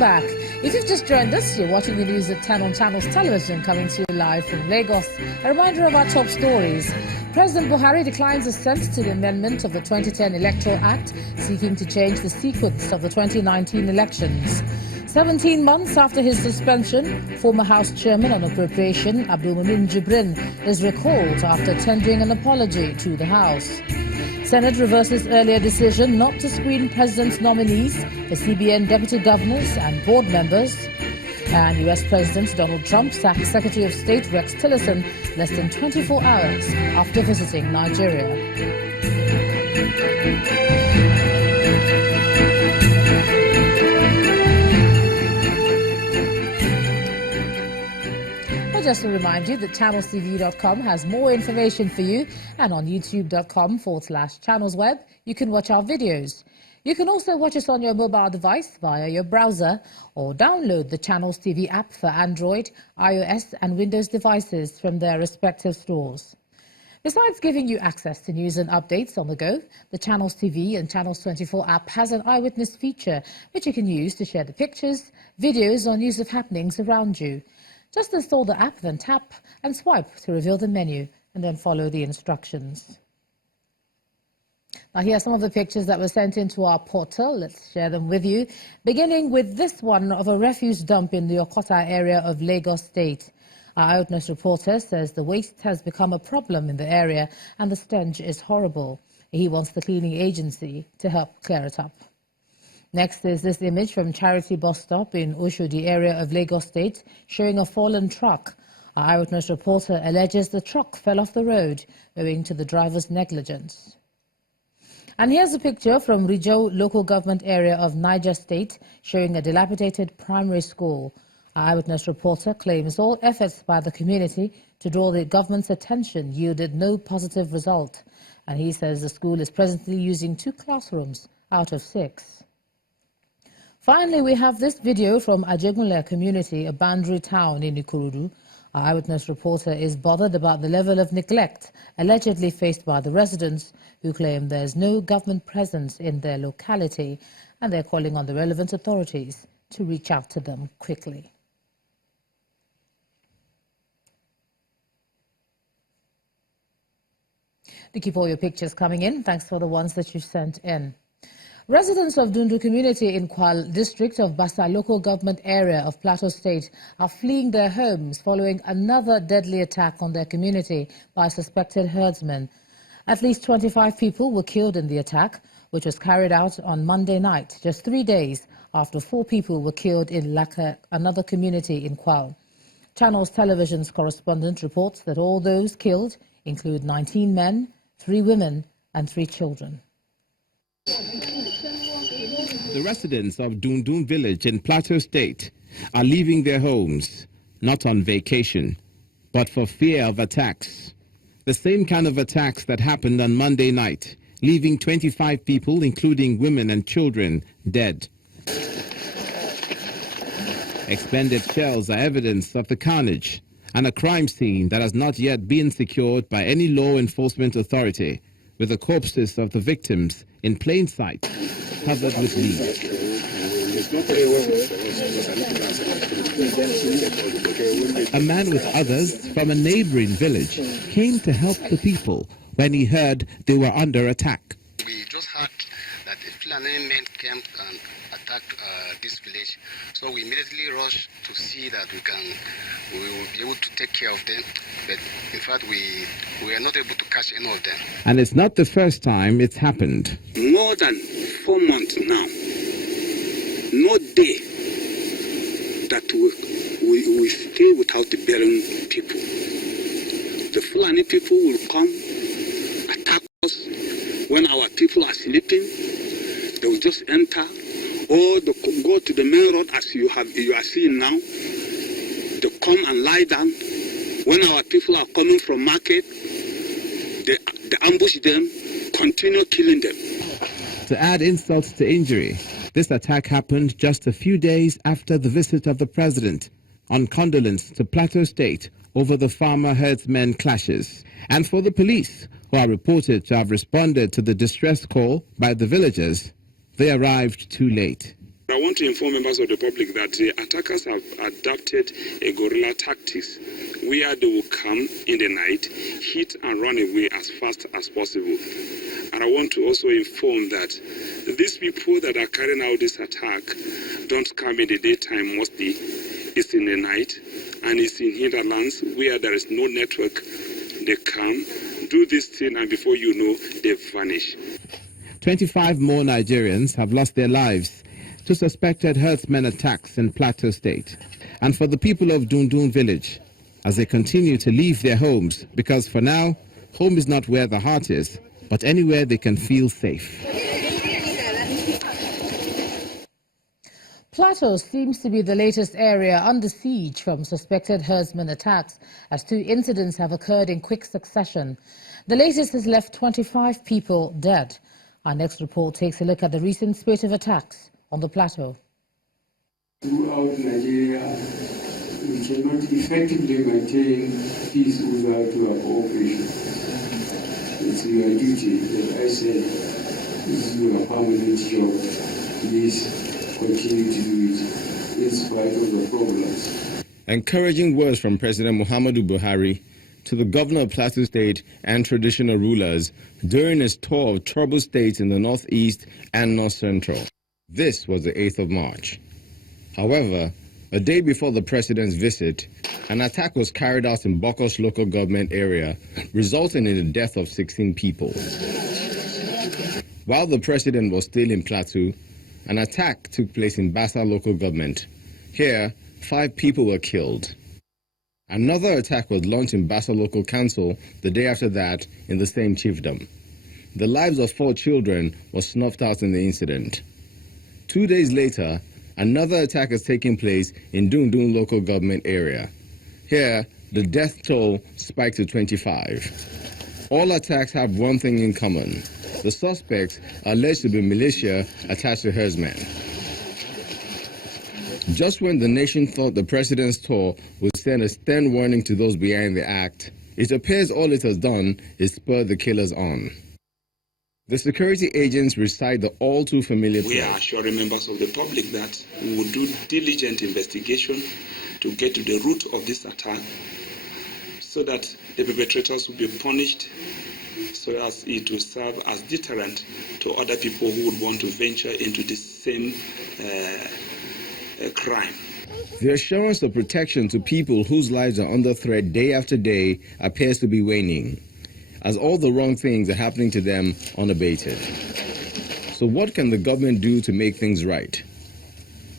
back. If you've just joined us, you're watching the news at 10 on Channels Television, coming to you live from Lagos. A reminder of our top stories. President Buhari declines assent to the amendment of the 2010 Electoral Act, seeking to change the sequence of the 2019 elections. 17 months after his suspension, former House Chairman on Appropriation Abdulmumin Jibrin is recalled after tendering an apology to the House. Senate reverses earlier decision not to screen President's nominees for CBN deputy governors and board members. And US President Donald Trump sacked Secretary of State Rex Tillerson less than 24 hours after visiting Nigeria. Just to remind you that channelstv.com has more information for you, and on youtube.com/channelsweb you can watch our videos. You can also watch us on your mobile device via your browser or download the Channels TV app for Android, iOS and Windows devices from their respective stores. Besides giving you access to news and updates on the go, the Channels TV and Channels 24 app has an eyewitness feature which you can use to share the pictures, videos or news of happenings around you. Just install the app, then tap and swipe to reveal the menu, and then follow the instructions. Now, here are some of the pictures that were sent into our portal. Let's share them with you, beginning with this one of a refuse dump in the Okota area of Lagos State. Our eyewitness reporter says the waste has become a problem in the area and the stench is horrible. He wants the cleaning agency to help clear it up. Next is this image from Charity Bus Stop in Oshodi area of Lagos State, showing a fallen truck. Our eyewitness reporter alleges the truck fell off the road owing to the driver's negligence. And here's a picture from Rijau local government area of Niger State, showing a dilapidated primary school. Our eyewitness reporter claims all efforts by the community to draw the government's attention yielded no positive result. And he says the school is presently using 2 classrooms out of 6. Finally, we have this video from Ajegunle community, a boundary town in Ikorodu. Our eyewitness reporter is bothered about the level of neglect allegedly faced by the residents, who claim there is no government presence in their locality, and they're calling on the relevant authorities to reach out to them quickly. To keep all your pictures coming in, thanks for the ones that you sent in. Residents of Dundu community in Kwal district of Bassa local government area of Plateau State are fleeing their homes following another deadly attack on their community by suspected herdsmen. At least 25 people were killed in the attack, which was carried out on Monday night, just 3 days after 4 people were killed in Laka, another community in Kwal. Channels Television's correspondent reports that all those killed include 19 men, 3 women and 3 children. The residents of Dundu village in Plateau State are leaving their homes, not on vacation, but for fear of attacks. The same kind of attacks that happened on Monday night, leaving 25 people, including women and children, dead. Expended shells are evidence of the carnage and a crime scene that has not yet been secured by any law enforcement authority, with the corpses of the victims in plain sight, covered with leaves. A man with others from a neighboring village came to help the people when he heard they were under attack. We just heard that the Fulani men came and attacked this village, so we immediately rushed to see that we will be able to take care of them. But in fact, we are not able to catch any of them. And it's not the first time it's happened. More than 4 months now, no day that we stay without burying people. The Fulani people will come, attack us when our people are sleeping. They will just enter, or they go to the main road as you are seeing now. They come and lie down. When our people are coming from market, they ambush them, continue killing them. To add insult to injury, this attack happened just a few days after the visit of the president on condolence to Plateau State over the farmer-herdsmen clashes. And for the police, who are reported to have responded to the distress call by the villagers, they arrived too late. I want to inform members of the public that the attackers have adopted a guerrilla tactics where they will come in the night, hit and run away as fast as possible. And I want to also inform that these people that are carrying out this attack don't come in the daytime mostly. It's in the night and it's in hinterlands where there is no network. They come, do this thing, and before you know, they vanish. 25 more Nigerians have lost their lives to suspected herdsmen attacks in Plateau State. And for the people of Dundu village, as they continue to leave their homes, because for now, home is not where the heart is, but anywhere they can feel safe. Plateau seems to be the latest area under siege from suspected herdsmen attacks, as 2 incidents have occurred in quick succession. The latest has left 25 people dead. Our next report takes a look at the recent spate of attacks on the Plateau. Throughout Nigeria, we cannot effectively maintain peace without your cooperation. It's your duty, as I said, this is your permanent job. Please continue to do it in spite of the problems. Encouraging words from President Muhammadu Buhari to the governor of Plateau State and traditional rulers during his tour of troubled states in the northeast and north central. This was the 8th of March. However, a day before the president's visit, an attack was carried out in Bokos local government area, resulting in the death of 16 people. While the president was still in Plateau, an attack took place in Bassa local government. Here, 5 people were killed. Another attack was launched in Bassa local council the day after that in the same chiefdom. The lives of 4 children were snuffed out in the incident. 2 days later, another attack has taken place in Dundu local government area. Here, the death toll spiked to 25. All attacks have one thing in common. The suspects are alleged to be militia attached to herdsmen. Just when the nation thought the president's tour would send a stern warning to those behind the act, it appears all it has done is spur the killers on. The security agents recite the all too familiar We are assuring members of the public that we will do diligent investigation to get to the root of this attack so that the perpetrators will be punished, so as it will serve as deterrent to other people who would want to venture into the same crime. The assurance of protection to people whose lives are under threat day after day appears to be waning, as all the wrong things are happening to them unabated. So what can the government do to make things right?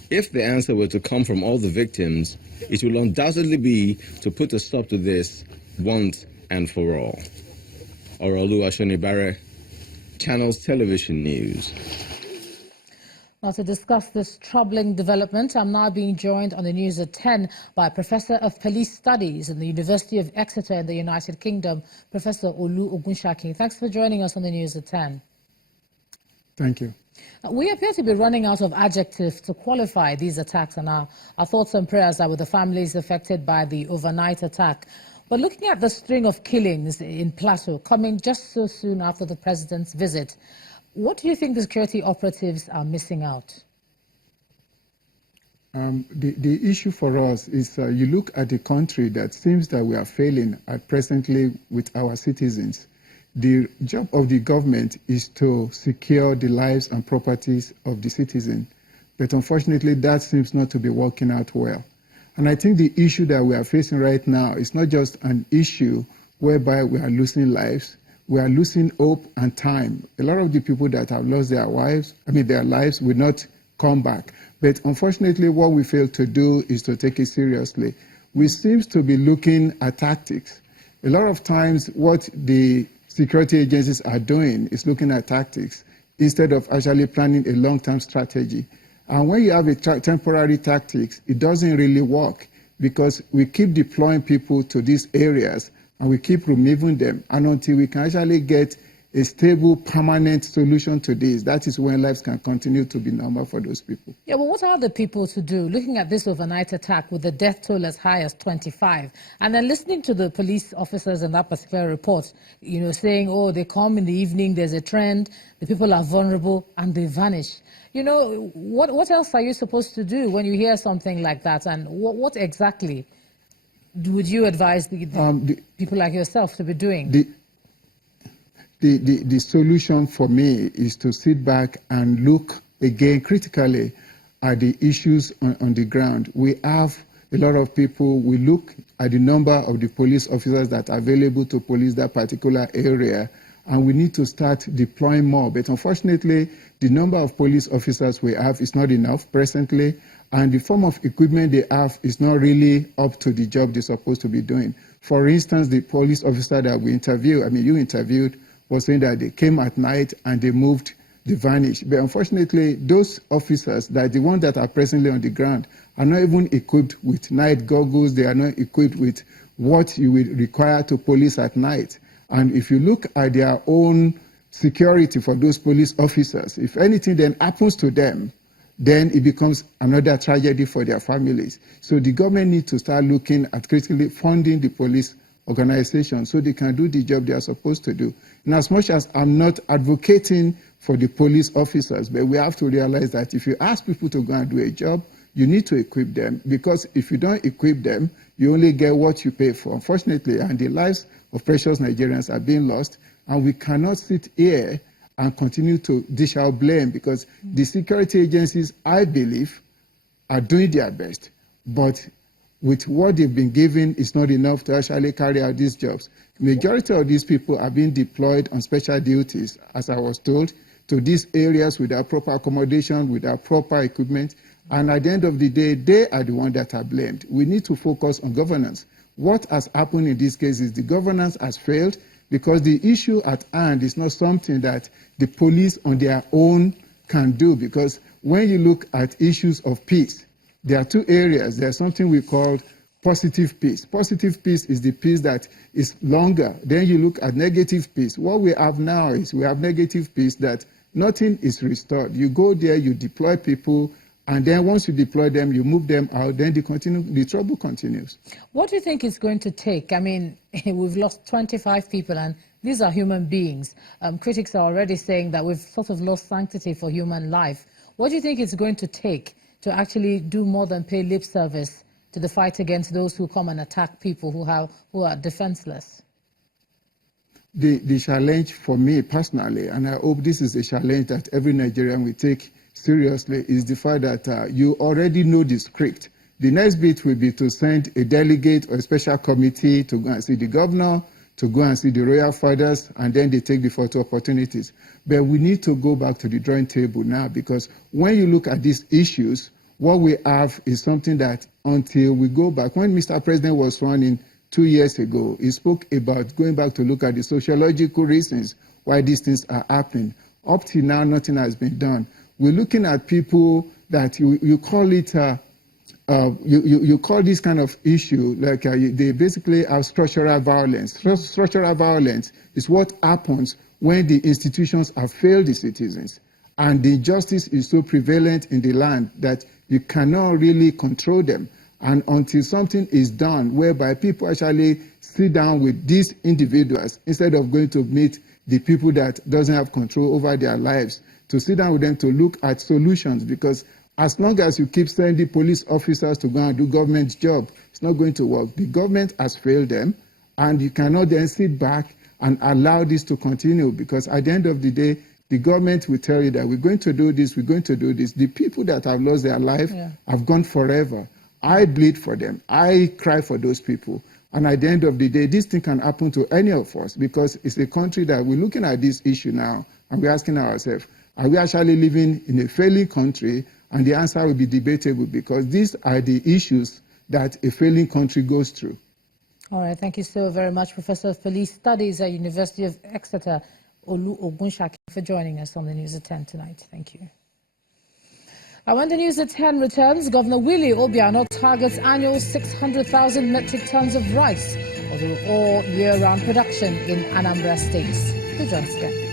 If the answer were to come from all the victims, it will undoubtedly be to put a stop to this once and for all. Orolu Ashonibare, Channels Television News. Now, to discuss this troubling development, I'm now being joined on the news at 10 by a Professor of Police Studies in the University of Exeter in the United Kingdom, Professor Olu Ogunshakin. Thanks for joining us on the news at 10. Thank you. We appear to be running out of adjectives to qualify these attacks, and our thoughts and prayers are with the families affected by the overnight attack. But looking at the string of killings in Plateau coming just so soon after the president's visit, what do you think the security operatives are missing out? The issue for us is you look at the country that seems that we are failing at presently with our citizens. The job of the government is to secure the lives and properties of the citizen. But unfortunately, that seems not to be working out well. And I think the issue that we are facing right now is not just an issue whereby we are losing lives. We are losing hope and time. A lot of the people that have lost their lives will not come back. But unfortunately, what we fail to do is to take it seriously. We seem to be looking at tactics. A lot of times, what the security agencies are doing is looking at tactics instead of actually planning a long-term strategy. And when you have a temporary tactics, it doesn't really work because we keep deploying people to these areas and we keep removing them. And until we can actually get a stable, permanent solution to this, that is when lives can continue to be normal for those people. Yeah, but what are the people to do? Looking at this overnight attack with the death toll as high as 25, and then listening to the police officers in that particular report, saying, oh, they come in the evening, there's a trend, the people are vulnerable, and they vanish. What else are you supposed to do when you hear something like that? And what exactly would you advise the people like yourself to be doing? The solution for me is to sit back and look again critically at the issues on the ground. We have a lot of people, we look at the number of the police officers that are available to police that particular area, and we need to start deploying more. But unfortunately, the number of police officers we have is not enough presently, and the form of equipment they have is not really up to the job they're supposed to be doing. For instance, the police officer that we interviewed, you interviewed, was saying that they came at night and they moved, they vanished. But unfortunately, those officers, that the ones that are presently on the ground, are not even equipped with night goggles. They are not equipped with what you would require to police at night. And if you look at their own security for those police officers, if anything then happens to them, then it becomes another tragedy for their families. So the government needs to start looking at critically funding the police organization so they can do the job they are supposed to do. And as much as I'm not advocating for the police officers, but we have to realize that if you ask people to go and do a job, you need to equip them, because if you don't equip them, you only get what you pay for, unfortunately, and the lives of precious Nigerians are being lost, and we cannot sit here and continue to dish out blame, because the security agencies, I believe, are doing their best, but with what they've been given is not enough to actually carry out these jobs. Majority of these people are being deployed on special duties, as I was told, to these areas without proper accommodation, without proper equipment, and at the end of the day, they are the ones that are blamed. We need to focus on governance. What has happened in this case is the governance has failed, because the issue at hand is not something that the police on their own can do, because when you look at issues of peace, there are two areas. There's something we call positive peace. Positive peace is the peace that is longer. Then you look at negative peace. What we have now is we have negative peace that nothing is restored. You go there, you deploy people, and then once you deploy them, you move them out, then the trouble continues. What do you think it's going to take? We've lost 25 people, and these are human beings. Critics are already saying that we've sort of lost sanctity for human life. What do you think it's going to take to actually do more than pay lip service to the fight against those who come and attack people who are defenseless? The challenge for me personally, and I hope this is a challenge that every Nigerian will take seriously, is the fact that you already know the script. The next bit will be to send a delegate or a special committee to go and see the governor, to go and see the royal fathers, and then they take the photo opportunities. But we need to go back to the drawing table now, because when you look at these issues, what we have is something that until we go back, when Mr. President was sworn in 2 years ago, he spoke about going back to look at the sociological reasons why these things are happening. Up till now, nothing has been done. We're looking at people that you call it, you call this kind of issue, like they basically have structural violence. Structural violence is what happens when the institutions have failed the citizens, and the injustice is so prevalent in the land that you cannot really control them. And until something is done whereby people actually sit down with these individuals instead of going to meet the people that doesn't have control over their lives, to sit down with them to look at solutions, because as long as you keep sending police officers to go and do government's job, it's not going to work. The government has failed them, and you cannot then sit back and allow this to continue, because at the end of the day, the government will tell you that we're going to do this, we're going to do this. The people that have lost their life have gone forever. I bleed for them. I cry for those people. And at the end of the day, this thing can happen to any of us, because it's a country that we're looking at this issue now, and we're asking ourselves, are we actually living in a failing country? And the answer will be debatable, because these are the issues that a failing country goes through. All right, thank you so very much, Professor of Police Studies at University of Exeter, Olu Ogunshaki, for joining us on the News at 10 tonight. Thank you. And when the News at 10 returns, Governor Willie Obiano targets annual 600,000 metric tons of rice, although all year-round production in Anambra State. Do join us again.